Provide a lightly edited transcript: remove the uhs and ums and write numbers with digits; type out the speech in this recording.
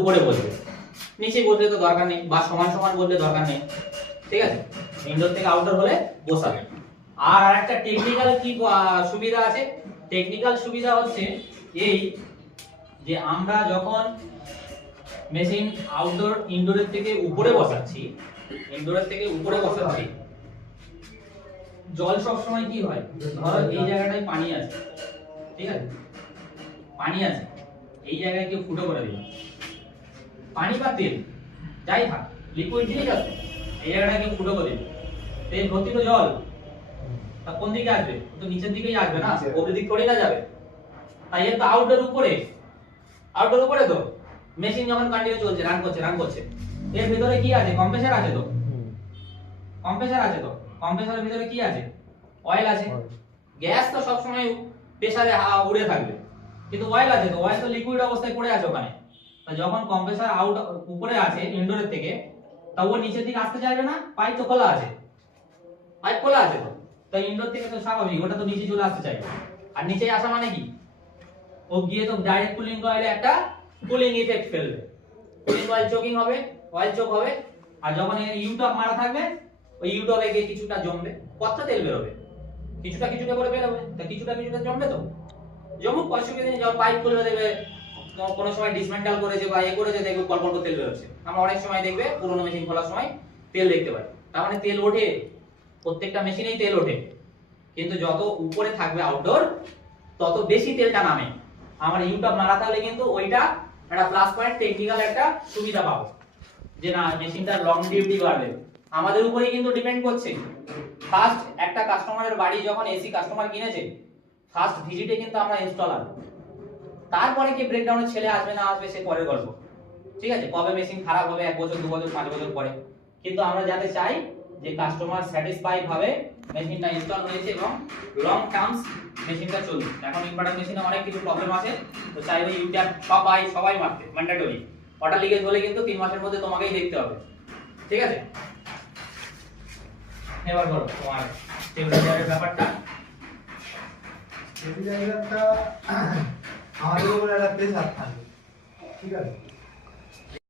উপরে বসবে, নিচে বসলে তো দরকার নেই, বা সমান সমান বললে দরকার নেই, ঠিক আছে। ইনডোর থেকে আউটডোর হলে বসাবে। আর আরেকটা টেকনিক্যাল কি সুবিধা আছে, টেকনিক্যাল সুবিধা হচ্ছে এই যে আমরা যখন মেশিন আউটডোর ইনডোরের থেকে উপরে বসাচ্ছি, ইনডোরের থেকে উপরে বসাচ্ছি, জল সব সময় কি হয়, ধরো এই জায়গাটায় পানি আছে, ঠিক আছে, পানি আছে, এই জায়গায় কেউ ফুটো করে দিল, পানি বা তেল যাই থাক, লিকুইড জিনিস আছে, এই জায়গাটায় কেউ ফুটো করে দিল, তেল ভর্তি তো জল, তা কোন দিকে আসবে, তো নিচের দিকেই আসবে না, ওপরের দিক থোড়ি না যাবে। তাই এর তো আউটডোর উপরে, আউটডোর উপরে তো মেশিন যখন কন্টিনিউ চলছে, রান করছে, এর ভিতরে কি আছে, কম্প্রেসার আছে তো, কম্প্রেসার আছে তো, কম্প্রেসারের ভিতরে কি আছে, অয়েল আছে। গ্যাস তো সব সময় প্রেসারে উড়ে থাকবে, কিন্তু অয়েল আছে তো, অয়েল তো লিকুইড অবস্থায় পড়ে আছে ওখানে। তা যখন কম্প্রেসার আউট উপরে আছে ইনডোরের থেকে, তা ও নিচের দিকে আসতে চাইবে না, পাইপ তো খোলা আছে, পাইপ খোলা আছে তো, তাই ইনডোর থেকে তো স্বাভাবিক ওটা তো নিচে চলে আসতে চাইবে। আর নিচে আসা মানে কি, ও গিয়ে তো ডাইরেক্ট কুলিং কয়েলে একটা কুলিং ইফেক্ট ফেলবে, কুলিং কয়েল চোকিং হবে, অয়েল চোক হবে, আর যখন এর ইউটপ মারা থাকবে, ওই ইউটপে গিয়ে কিছুটা জমবে, কতটা তেল বেরোবে, কিছুটা কিছুটা করে বেরোবে, তা কিছুটা কিছুটা জমবে তো, জমুক, অসুবিধা নেই। যখন পাইপ খুলে দেবে, কোনো সময় ডিসমেন্টাল করেছে বা করেছে, দেখবে অল্প অল্প তেল বেরোচ্ছে। আমরা অনেক সময় দেখবে পুরোনো মেশিন খোলার সময় তেল দেখতে পাই, তার মানে তেল ওঠে, প্রত্যেকটা মেশিনেই তেল ওঠে, কিন্তু যত উপরে থাকবে আউটডোর তত বেশি তেলটা নামে। আমার ইউটপ মারা থাকলে কিন্তু ওইটা একটা প্লাস পয়েন্ট, টেকনিক্যাল একটা সুবিধা পাবো, যে না মেশিনটা লং ডিউটি বাড়বে। আমাদের উপরেই কিন্তু ডিপেন্ড করছে। ফার্স্ট একটা কাস্টমারের বাড়ি যখন এসি কাস্টমার কিনেছে, ফার্স্ট ভিজিটে কিন্তু আমরা ইনস্টলার, তারপরে কি ব্রেকডাউনের ছেলে আসবে না আসবে সে পরের গল্প, ঠিক আছে। কবে মেশিন খারাপ হবে, 1 বছর 2 বছর 5 বছর পরে, কিন্তু আমরা যাতে চাই যে কাস্টমার স্যাটিসফাই ভাবে মেশিনটা ইনস্টল হয়েছে এবং লং টার্মস মেশিনটা চলবে। এখন ইনভার্টার মেশিনে অনেক কিছু প্রবলেম আছে, তো চাইবে ইউটিআর সবাই মারতে ম্যান্ডেটরি, ওটা লিকেজ হলে কিন্তু 3 মাসের মধ্যে তোমাকেই দেখতে হবে, ঠিক আছে। এবার বলো তোমার স্টেবিলাইজারের ব্যাপারটা। স্টেবিলাইজারটা আমাদের উপরে একটা প্রেসার থাকে, ঠিক আছে।